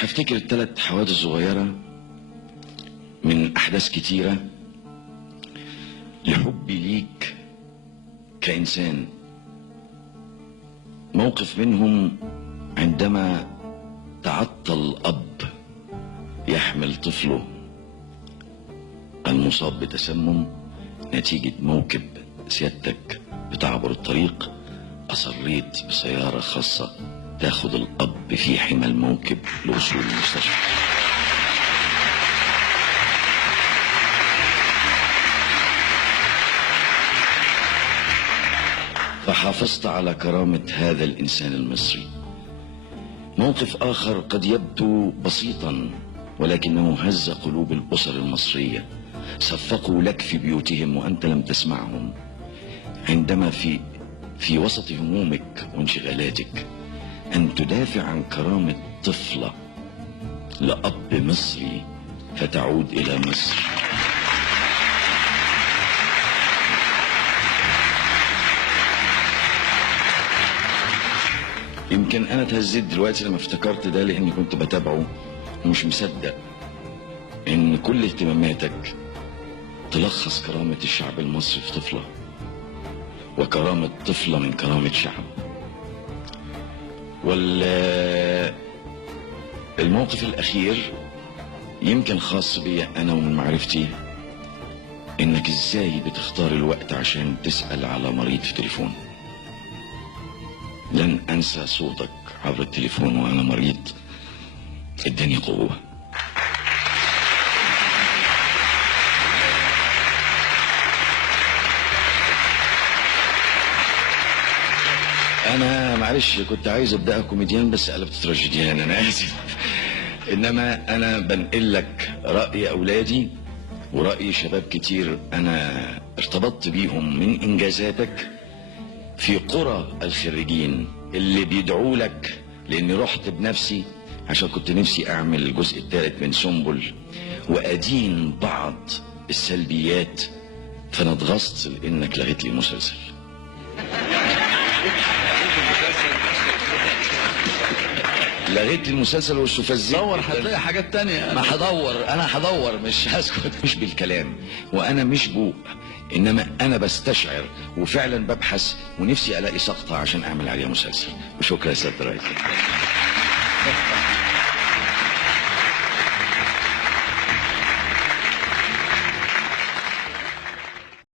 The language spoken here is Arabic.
هفتكر الثلاث حوادث صغيرة من أحداث كتيرة لحبي ليك كإنسان. موقف منهم عندما تعطل أب يحمل طفله المصاب بتسمم نتيجة موكب سيادتك بتعبر الطريق، أصريت بسيارة خاصة تاخد الأب في حمى الموكب لوصول المستشفى. فحافظت على كرامة هذا الإنسان المصري. موقف آخر قد يبدو بسيطا ولكنه هز قلوب الأسر المصرية، صفقوا لك في بيوتهم وأنت لم تسمعهم، عندما في وسط همومك وانشغالاتك أن تدافع عن كرامة طفلة لأب مصري فتعود إلى مصر. يمكن أنا اتهزيت دلوقتي لما افتكرت ده، لأني كنت بتابعه ومش مصدق إن كل اهتماماتك تلخص كرامة الشعب المصري في طفلة، وكرامة طفلة من كرامة شعب. والموقف الأخير يمكن خاص بي أنا ومن معرفتي، إنك إزاي بتختار الوقت عشان تسأل على مريض في تليفون. لن أنسى صوتك عبر التليفون وأنا مريض، اداني قوة. أنا معلش كنت عايز أبدأها كوميديان بس قلبت تراجيديان، أنا آسف. إنما أنا بنقل لك رأي أولادي ورأي شباب كتير أنا ارتبطت بيهم من إنجازاتك في قرى الخريجين اللي بيدعوا لك، لأني رحت بنفسي عشان كنت نفسي أعمل الجزء الثالث من سنبل وأدين بعض السلبيات، فأنا اتغصت لأنك لغيت لي المسلسل. لغيت المسلسل والسفزي. دور هتلاقي حاجات تانية. ما هدور، انا هدور مش هسكت، مش بالكلام، وانا مش بوق، انما انا بستشعر وفعلا ببحث ونفسي الاقي سقطة عشان اعمل عليها مسلسل. وشكرا يا سيادة الرئيس.